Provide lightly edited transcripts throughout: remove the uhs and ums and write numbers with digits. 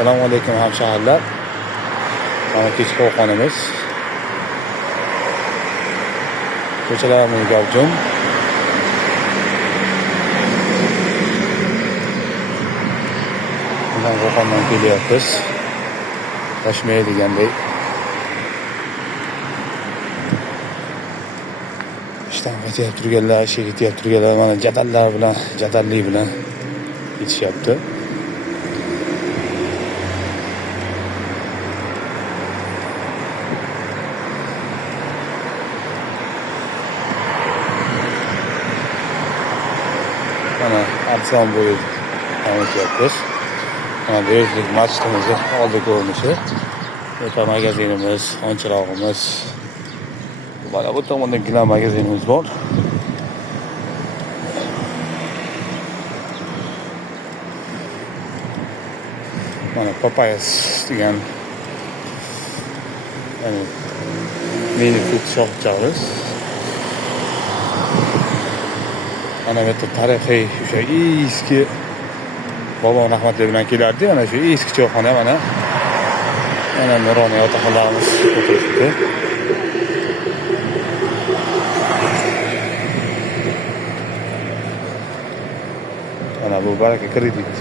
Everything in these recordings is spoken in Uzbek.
Assalomu alaykum hamshaharlar. Mana kechki ovqatimiz. Ko'chalarimiz gavjum. Bundan Qo'qondan kelyapmiz. Toshmay degandek. İşten qaytib turganlar, ishga ketib turganlar mana jadallik bilan ketishyapti. Mana Arslon bo'yi o'tyapmiz. Mana Beyazlik masjidimizni oldi ko'rinishi. O'ta magazinimiz, onchirog'imiz. Mana bu tomonda gilam magazinimiz bor. Mana Papayas degan mini food shop chog'imiz. Mana bu yerda tarixiy o'sha eski bobo rahmatli bilan kelardi. Mana shu eski choyxona mana nuroniy otaxonlarimiz o'tiribdi. Mana bu baraka kredit.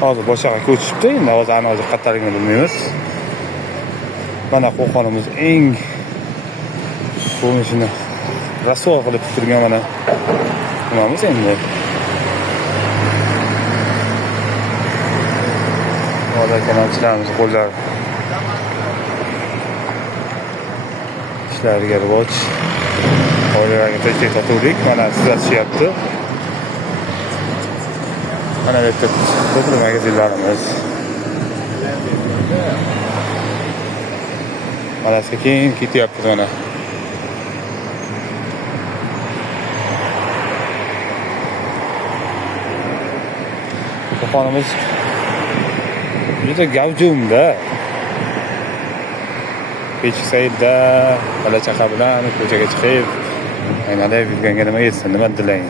Hozir boshqa ko'chibdi. Endi hozir qattarligini bilmaymiz. Mana Qo'qonimiz eng ko'rinishini rasvo qilib turgan mana nimamiz endi. Hozir kanalchilarimiz qo'llar ishlariga rivoj. Oilalarga tinchlik totuvlik mana sizlashyapti. Mana bu yerda turli magazinlarimiz. Mana sekin ketyapmiz mana. Qo'qonimiz juda gavjumda. Kechki sayrda bola chaqa bilan ko'chaga chiqib aylanib yurganga nima yetsin, nima dilang.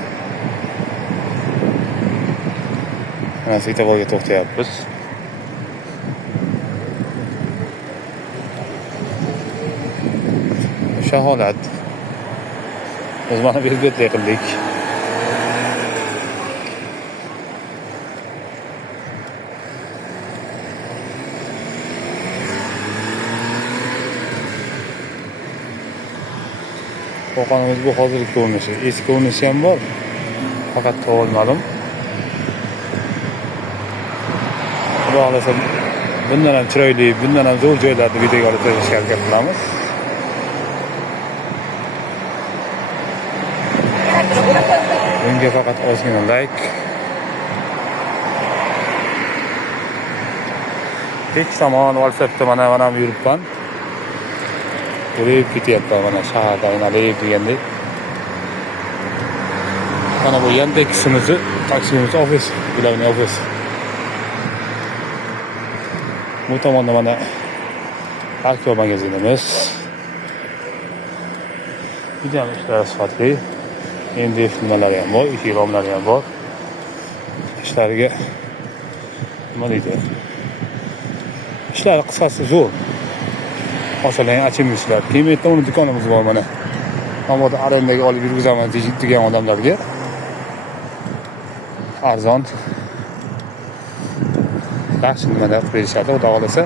Mana svetoforga to'xtayapmiz. O'sha holat. Biz mana bezbetlik qildik. Qo'qonimiz bu hozirgi ko'rinishi. Eski ko'rinishi ham bor. Faqat olmadim. Xudo xolasa bundan ham chiroyli, bundan ham zo'r joylarni videoga olib tashlashga harakat qilamiz. Bunga faqat ozgina like. Hech tomon WhatsAppda mana ham yuribman. Yurib ketyapman mana shaharda aylanib degandek. Mana bu Yandex'imiz, taksimiz ofis, bularning ofis. Bu tomonda mana Akyo magazinimiz. Juda ham ishlar sifatli. Endi filmlari ham bor, ish romlari ham bor. Ishlariga nima deydi? Ishlar qisqasi zo'r. Masalan, achimishlar. Keyin yerda uni do'konimiz bor mana. Hamda arendaga olib yurgizaman degan odamlarga arzon yaxshi nimalar berishadi, xudo xolasa.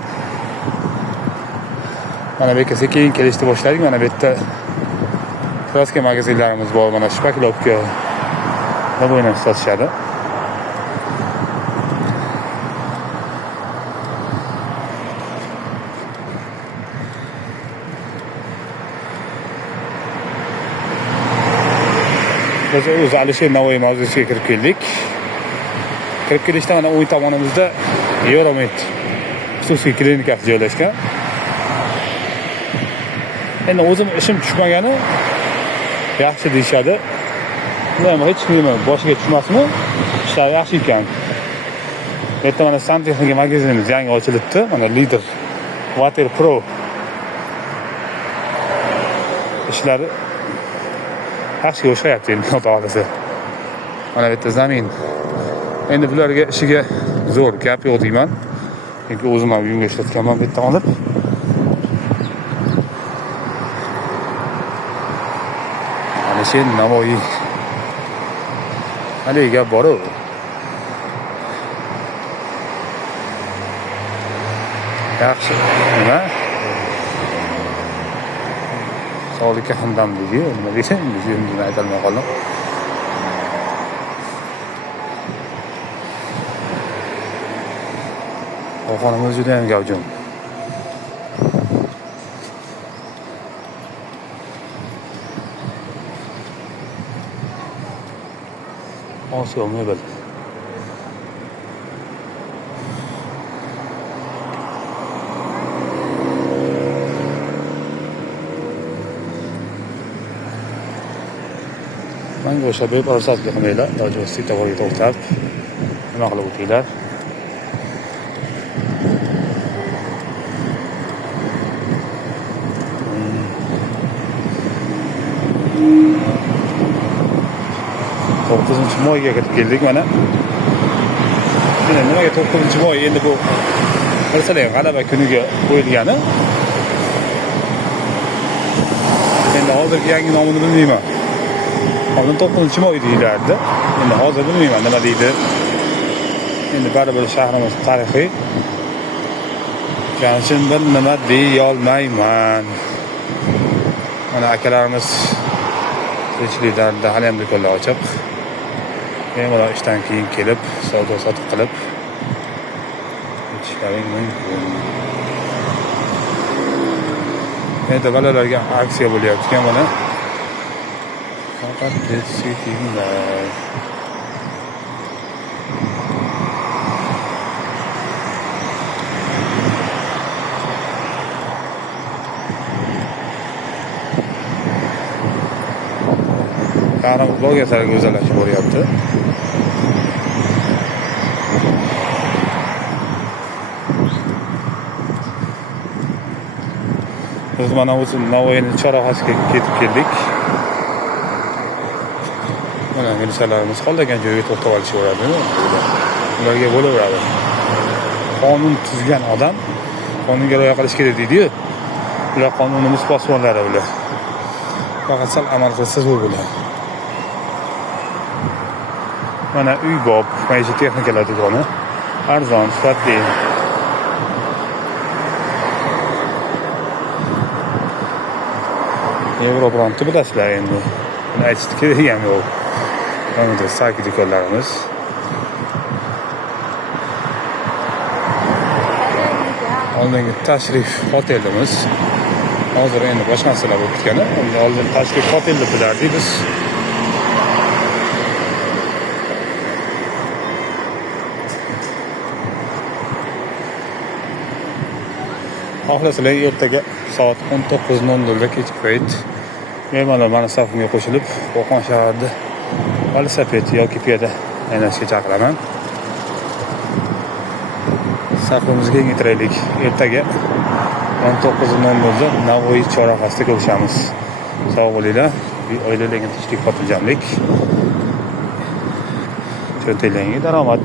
Mana bu yerga sekin kelishni boshladik. Mana bu yerda kraska magazinlarimiz bor. Mana shpaklovka va bo'ynam sotishadi. Biz o'zi Alisher Navoiy mavzusiga kirib keldik. Kirib kelishda mana o'ng tomonimizda Euromed xususiy klinikasi joylashgan. Endi o'zim ishim tushmagani yaxshi deyishadi. Nima hech nima boshiga tushmasmi? Ishlar yaxshi ekan. Bu yerda mana santexnika magazinimiz yangi ochilibdi. Mana Lider Water Pro ishlari yaxshi o'xshayapti endi xudo xolasa. Mana bu yerda zamin Endi bularga ishiga zo'r gap yo'q deyman. Chunki o'zim ham uyimga ishlatganman bu yerdan olib. Ana shu Navoiy. Haligi gap bor-ku. Yaxshi, nima? Sog'likka hamdamligi, nima desam, o'zimni aytolmay qoldim. Oxonimiz juda ham gavjum. Osiyo mebel. Manga o'sha bep arsatga qilmaylar, dojostik to'g'ri to'xtab nima qilib o'tinglar. To'qqizinchi moyga kirib keldik mana. Nimaga 9-moy endi bu bilsalar g'alaba kuniga qo'yilgani. Endi hozirgi yangi nomini bilmayman. Oldin 9-moy deyilardi. Endi hozir bilmayman nima deydi. Endi baribir shahrimiz tarixiy. Shuning uchun bir nima deya olmayman. Mana akalarimiz tirikchiliklarida hali ham do'konlar ochib, bemalol ishdan keyin kelib, savdo sotiq qilib ishlaring mumkin. Endi bolalarga aksiya bo'lyapti mana. Faqat desetinglar. Qaram blogerlarga o'zalashib boryapti. Biz mana o'zi Navoiyning chorrahasiga ketib keldik. Mana militsiyalarimiz qolgan joyga to'xtab olishaveradi. Ularga bo'laveradi. Qonun tuzgan odam qonunga rioya qilish kerak deydi-yu. Ular qonunimiz posbonlari ular. Faqat sal amal qilsa zo'r bo'ladi. Mana uy-bob, maishiy texnikalar do'koni. Arzon, sifatli. Yevrobrantni bilasizlar endi. Buni aytishga kerak ham yo'q. Mana saki do'konlarimiz. Oldingi tashrif hotelimiz. Hozir endi boshqa narsalar bo'lib ketgan. Oldin tashrif hotelni bilardik biz. Xohlasalar ertaga soat 19:00 da kechki payt bemalol mana safimga qo'shilib, Qo'qon shahrida velosiped yoki piyoda aylashga chaqiraman. Safimizni kengaytiraylik. Ertaga 19:00 da Navoiy chorrahasida ko'rishamiz. Sog' bo'linglar. Oilalarga tinchlik, xotirjamlik. Cho'ntaklaringga daromad.